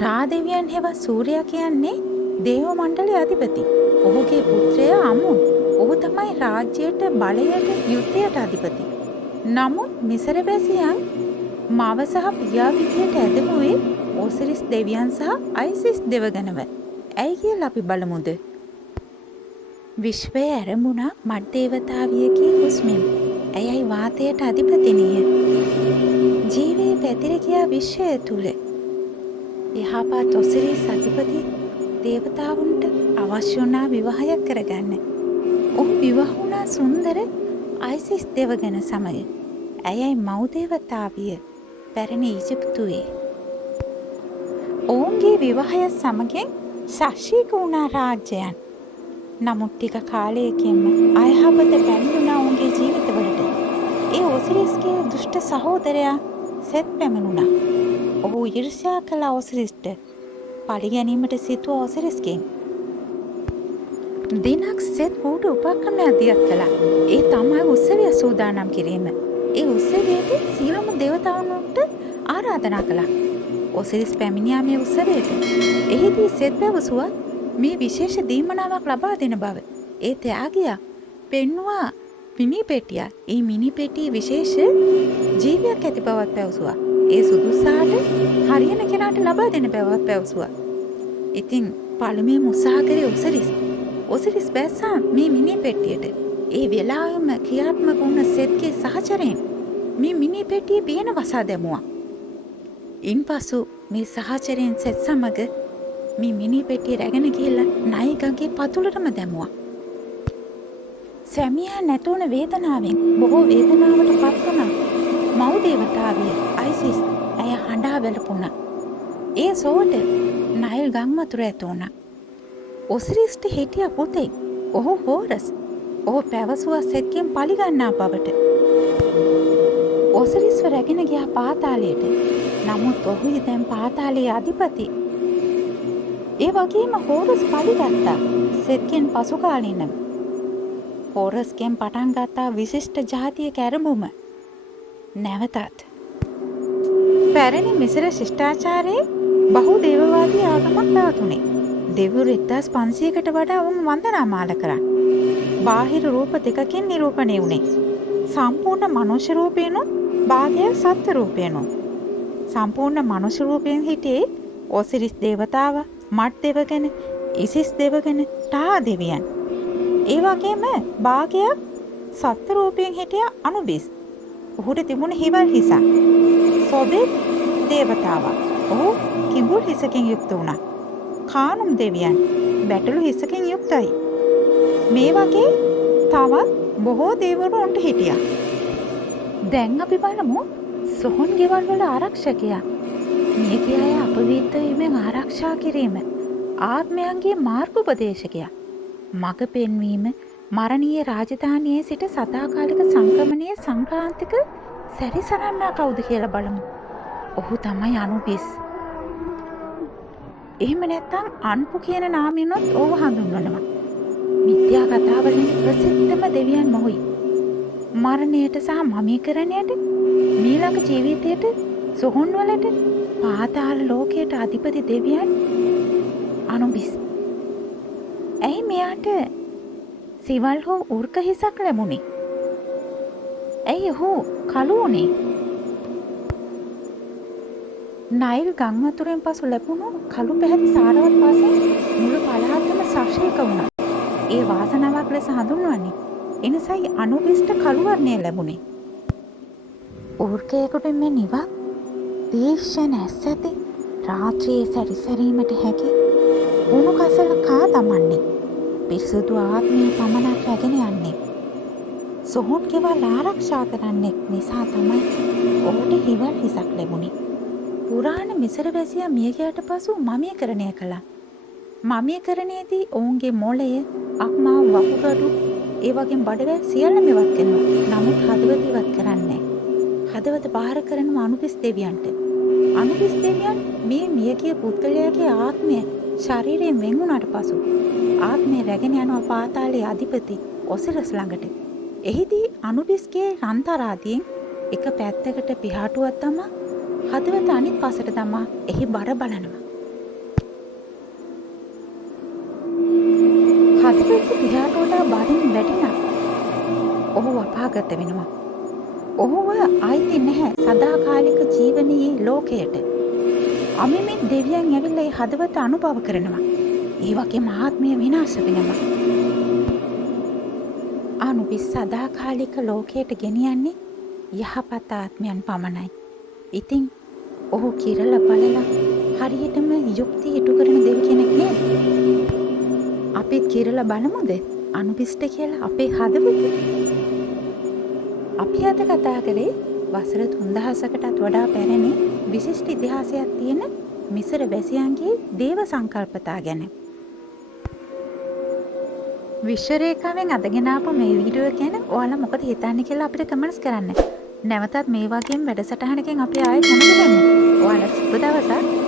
රාදෙවියන් හෙවත් සූර්යා කියන්නේ දේව මණ්ඩලයේ අධිපති. ඔහුගේ පුත්‍රය අමුන්. ඔහු තමයි රාජ්‍යයට බලයට යුද්ධයට අධිපති. නමුත් මිසර වැසියන් මව සහ පියා විදියට ඇදමුවේ ඔසිරිස් දෙවියන් සහ අයිසිස් දෙවගණව. ඇයි කියලා අපි බලමුද? විශ්වය ඇරඹුණා මත් දේවතාවියගේ හුස්මෙන්. ඇයයි වාතයට අධිපතිනිය. ජීවේ පැතිර ගියා විශ්වය තුල. යහපත් ඔසිරිස් අධිපති දේවතාවුන්ට අවශ්‍ය වුණා විවාහයක් කරගන්න. ඔහු විවාහ වුණා සුන්දර අයිසිස් දෙවගණ සමග. ඇයයි මව් දේවතාවිය පැරණි ඊජිප්තුවේ. ඔවුන්ගේ විවාහය සමගින් ශාක්ෂික වුණා රාජ්‍යයන්. නමුත් ටික කාලයකින්ම අයහපත පැමිණුණා ඔවුන්ගේ ජීවිතවලට. ඒ ඔසිරිස්ගේ දුෂ්ට සහෝදරයා සෙත් පැමිණුණා. ඔහු ඊර්ෂ්‍යා කළ ඔසිරිස්ට පලි ගැනීමට සිතුව ඔසිරිස්ගෙන් දිනක් සෙත් ඌට උපක්‍රමයක් දියත් කළා. ඒ තමයි උත්සවය සූදානම් කිරීම. ඒ උත්සවයට සියලුම දේවතාවුන්ට ආරාධනා කළා. ඔසිරිස් පැමිණියා මේ උත්සවයට. එහිදී සෙත් පැවසුවා මේ විශේෂ දීමනාවක් ලබා දෙන බව. ඒ ත්‍යාගියා පෙන්වුවා මිනි පෙට්ටියක්. ඒ මිනි පෙට්ටිය විශේෂ ජීවියක් ඇති බවත් පැවසුවා. ඒ සුදුසාට හරියන කෙනාට ලබා දෙන බවත් පැවසුවා. ඉතින් පළමුවෙන් උත්සාහ කරේ ඔසිරිස් බැස්සා මේ මිනි පෙට්ටියට. ඒ වෙලාවෙම ක්‍රියාත්මක වුණ සෙත්ගේ සහචරයන් මේ මිනි පෙට්ටිය පියන වසා දැමුවා. ඉන්පසු මේ සහචරයන් සෙත් සමග මේ මිනි පෙට්ටිය රැගෙන ගිහිල්ලා නයි ගඟේ පතුලටම දැමුවා. සැමියා නැතුණ වේදනාවෙන් බොහෝ වේදනාවට පත් වුණා. මව් දේවතාවිය අයිසිස් ඇය හඬා වැළපුණා. ඒ සෝට නයිල් ගම් වතුර ඇතු වුණා. ඔසිරිස්ට හිටිය පුතෙක්. ඔහු හෝරස්. ඔහු පැවසුවා සෙත්ගෙන් පලිගන්නා බවට. ඔසිරිස්ව රැගෙන ගියා පාතාලයට. නමුත් ඔහුයි දැන් පාතාලයේ අධිපති. ඒ වගේම හෝරස් පලිගත්තා සෙත්ගෙන් පසු කාලිනම. හෝරස්ගෙන් පටන් ගත්තා විශිෂ්ට ජාතිය කැරඹුම. නැවතත් පැරණි මිසර ශිෂ්ටාචාරයේ බහු දේවවාදී ආගමක් පැවතුනේ. දෙවිවරු 1500කට වඩා වුන් වන්දනාමාල කරා. බාහිර රූප දෙකකින් නිරූපණය වුණේ. සම්පූර්ණ මනුෂ්‍ය රූපේනොත් භාගයක් සත්ත්ව රූපේනොත්. සම්පූර්ණ මනුෂ්‍ය රූපයෙන් හිටියේ ඔසිරිස් දේවතාව, මට් දෙවගණ, ඉසිස් දෙවගණ, ටා දෙවියන්. ඒ වගේම භාගයක් සත්ත්ව රූපයෙන් හිටිය අනුබිස්. ඔහුට තිබුණ හිවල් හිසක්. සොබෙත් දේවතාවක්. ඔහු කිඹුල් හිසකින් යුක්ත වුණා. කානුම් දෙවියන් බැටළු හිසකින් යුක්තයි. මේ වගේ තවත් බොහෝ දේවරු උන්ට හිටියා. දැන් අපි බලමු සොහොන් ගෙවල් වල ආරක්ෂකයා. මියගිය අය අපවිත්‍ර වීමෙන් ආරක්ෂා කිරීම. ආත්මයන්ගේ මාර්ගෝපදේශකයා. මඟ පෙන්වීම මරණීය රාජධානියේ සිට සදාකාලික සංක්‍රමණීය සංක්‍රාන්තික සැරිසරන්නා කවුද කියලා බලමු. ඔහු තමයි අනුබිස්. එහෙම නැත්නම් අන්පු කියන නාමයෙන්වත් ඕව හඳුන්වනවා. මිත්‍යා කතාවලින් ප්‍රසිද්ධම දෙවියන් මොහොයි. මරණයට සහ මමීකරණයට, මීළඟ ජීවිතයට, සොහොන් වලට, පාතාල ලෝකයට අධිපති දෙවියන් අනුබිස්. ඇයි මෙයාට සිවල් හෝ උර්ක හිසක් ලැබුණේ? ඇයි ඔහු කළු වුණේ? නයිල් ගම් වතුරෙන් පසු ලැබුණු කළු පැහැති සාරවත් පාසෙන් මුළු පළාතම සශ්‍රීක වුණා. ඒ වාසනාවක් ලෙස හඳුන්වන්නේ. එනිසායි අනුබිස්ට කළු වර්ණය ලැබුණේ. උර්කයකට මේ නිවක් තීක්ෂණ ඇස් ඇති රාත්‍රියේ සැරිසැරීමට හැකි උණු කසල කා දමන්නේ. පිරිසුදු ආත්මය පමණක් රැගෙන යන්නේ. සොහොන් ගෙවල් ආරක්ෂා කරන්නේ නිසා තමයි ඔහුට හිවල් හිසක් ලැබුණේ. පුරාණ මිසර වැසියා මියගියට පසු මමීකරණය කළා. මමීකරණයේදී ඔවුන්ගේ මොළය, අක්මාව, වකුගඩු, ඒ වගේම බඩවැල් සියල්ලම ඉවත් කරනවා. නමුත් හදවත ඉවත් කරන්නේ නැහැ. හදවත බාහිර කරනවා අනුබිස් දෙවියන්ට. අනුබිස් දෙවියන් මේ මියගිය පුද්ගලයාගේ ආත්මය ශරීරයෙන් වෙන් වුණාට පසු ආත්මය රැගෙන යනවා පාතාලයේ අධිපති ඔසිරස් ළඟට. එහිදී අනුබිස්ගේ රන්තරාදියෙන් එක පැත්තකට පිහාටුවක් තමා හදවත අනිත් පසට තමා එහි බර බලනවා. අධිපති දිහාට වඩා බරින් වැඩිනම් ඔහු අපාගත වෙනවා. ඔහුව අයිති නැහැ සදාකාලික ජීවනයේ ලෝකයට. අමිමින් දෙවියන් ඇවිල්ලා ඒ හදවත අනුභව කරනවා. ඒ වගේ මහාත්මය විනාශ වෙනවා. අනුබිස් සදාකාලික ලෝකයට ගෙනියන්නේ යහපත් ආත්මයන් පමණයි. ඉතින් ඔහු කිරලා බලලා හරියටම යුක්තිය ඉටු කරන දෙවි කෙනෙක් නේද? අපිත් කිරලා බලමුද අනුබිස්ට කියලා අපේ හදවත? අපි අද කතා කරේ වසර 3000කටත් වඩා පැරණි විශිෂ්ට ඉතිහාසයක් තියෙන මිසර වැසියන්ගේ දේව සංකල්පතා ගැන. විශ්ව රේඛාවෙන් අදගෙන ආපු මේ වීඩියෝ ගැන ඔයාලා මොකද හිතන්නේ කියලා අපිට කමෙන්ට්ස් කරන්න. නැවතත් මේ වගේම වැඩසටහනකින් අපි ආයෙත් මුණ ගැහෙමු. ඔයාලා සුබ දවසක්.